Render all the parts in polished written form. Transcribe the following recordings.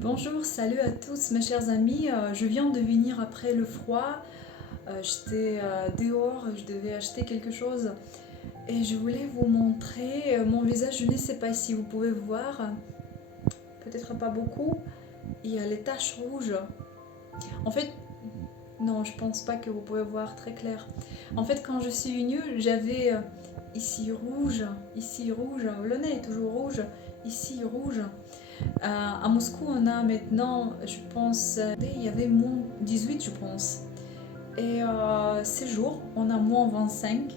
Bonjour, salut à tous mes chers amis. Je viens de venir après le froid. J'étais dehors, je devais acheter quelque chose et je voulais vous montrer mon visage. Je ne sais pas si vous pouvez voir, peut-être pas beaucoup. Il y a les taches rouges. En fait, non, je pense pas que vous pouvez voir très clair. En fait, quand je suis venue, j'avais ici rouge, le nez est toujours rouge, ici rouge. À Moscou, on a maintenant, je pense, il y avait moins 18, je pense. Et ces jours, on a moins 25,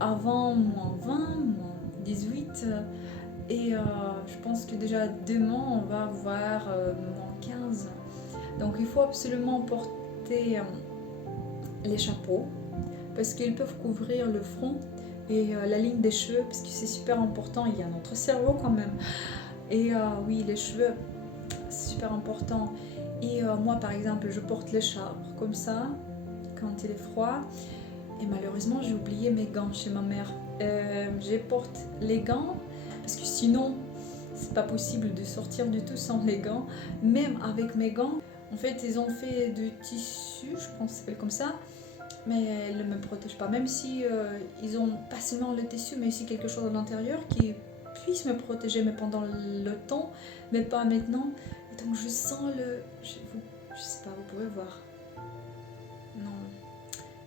avant moins 20, moins 18. Et je pense que déjà demain, on va avoir moins 15. Donc il faut absolument porter les chapeaux parce qu'ils peuvent couvrir le front et la ligne des cheveux parce que c'est super important. Il y a notre cerveau quand même. Et oui, les cheveux, c'est super important. Et moi, par exemple, je porte l'écharpe comme ça quand il est froid. Et malheureusement, j'ai oublié mes gants chez ma mère. Je porte les gants parce que sinon, c'est pas possible de sortir du tout sans les gants. Même avec mes gants, en fait, ils ont fait de tissu, je pense que ça s'appelle comme ça. Mais elles ne me protègent pas. Même si ils ont pas seulement le tissu, mais aussi quelque chose à l'intérieur qui puisse me protéger, mais pendant le temps, mais pas maintenant. Et donc je sens je sais pas, vous pouvez voir. Non.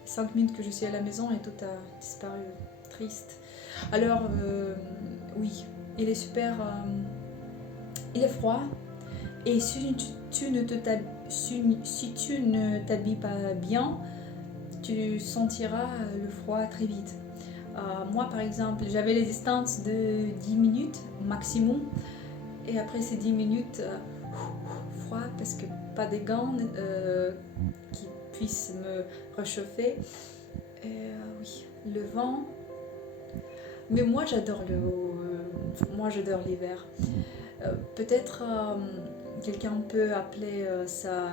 5 minutes que je suis à la maison et tout a disparu. Triste. Alors, oui, il est super. Il est froid. Et si tu ne si tu ne t'habilles pas bien, tu sentiras le froid très vite. Moi, par exemple, j'avais les distances de 10 minutes maximum. Et après ces 10 minutes, froid parce que pas des gants qui puissent me réchauffer. Et oui, le vent. Mais moi j'adore l'hiver. Peut-être quelqu'un peut appeler ça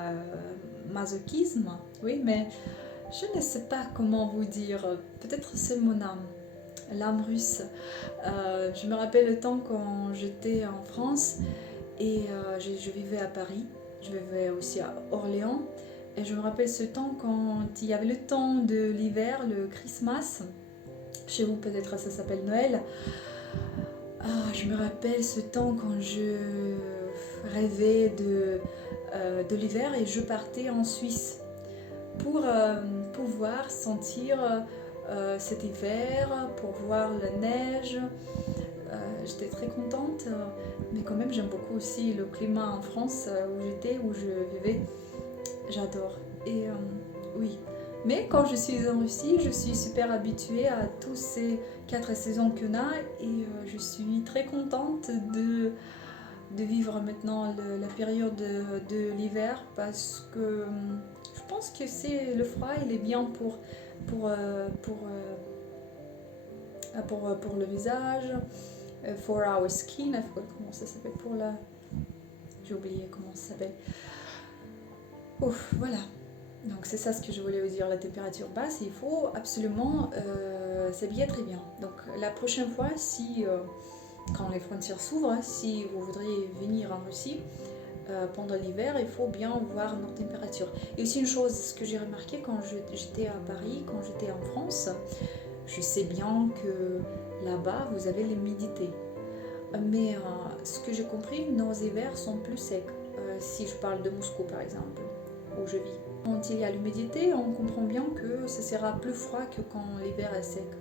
masochisme, oui, mais je ne sais pas comment vous dire. Peut-être c'est mon âme, l'âme russe. Je me rappelle le temps quand j'étais en France et je vivais à Paris. Je vivais aussi à Orléans. Et je me rappelle ce temps quand il y avait le temps de l'hiver, le Christmas. Chez vous, peut-être ça s'appelle Noël. Je me rappelle ce temps quand je rêvais de l'hiver et je partais en Suisse pour pouvoir sentir cet hiver, pour voir la neige. J'étais très contente, mais quand même j'aime beaucoup aussi le climat en France où je vivais. J'adore. Et oui. Mais quand je suis en Russie, je suis super habituée à tous ces 4 saisons qu'on a et je suis très contente de vivre maintenant la période l'hiver parce que je pense que c'est le froid, il est bien pour, euh, pour, pour le visage, for our skin, comment ça s'appelle pour la... J'ai oublié comment ça s'appelle. Ouf, voilà. Donc c'est ça ce que je voulais vous dire, la température basse, il faut absolument s'habiller très bien. Donc la prochaine fois, si quand les frontières s'ouvrent, si vous voudriez venir en Russie pendant l'hiver, il faut bien voir nos températures. Et aussi une chose, ce que j'ai remarqué quand j'étais à Paris, quand j'étais en France, je sais bien que là-bas, vous avez l'humidité. Mais ce que j'ai compris, nos hivers sont plus secs. Si je parle de Moscou par exemple, où je vis. Quand il y a l'humidité, on comprend bien que ce sera plus froid que quand l'hiver est sec.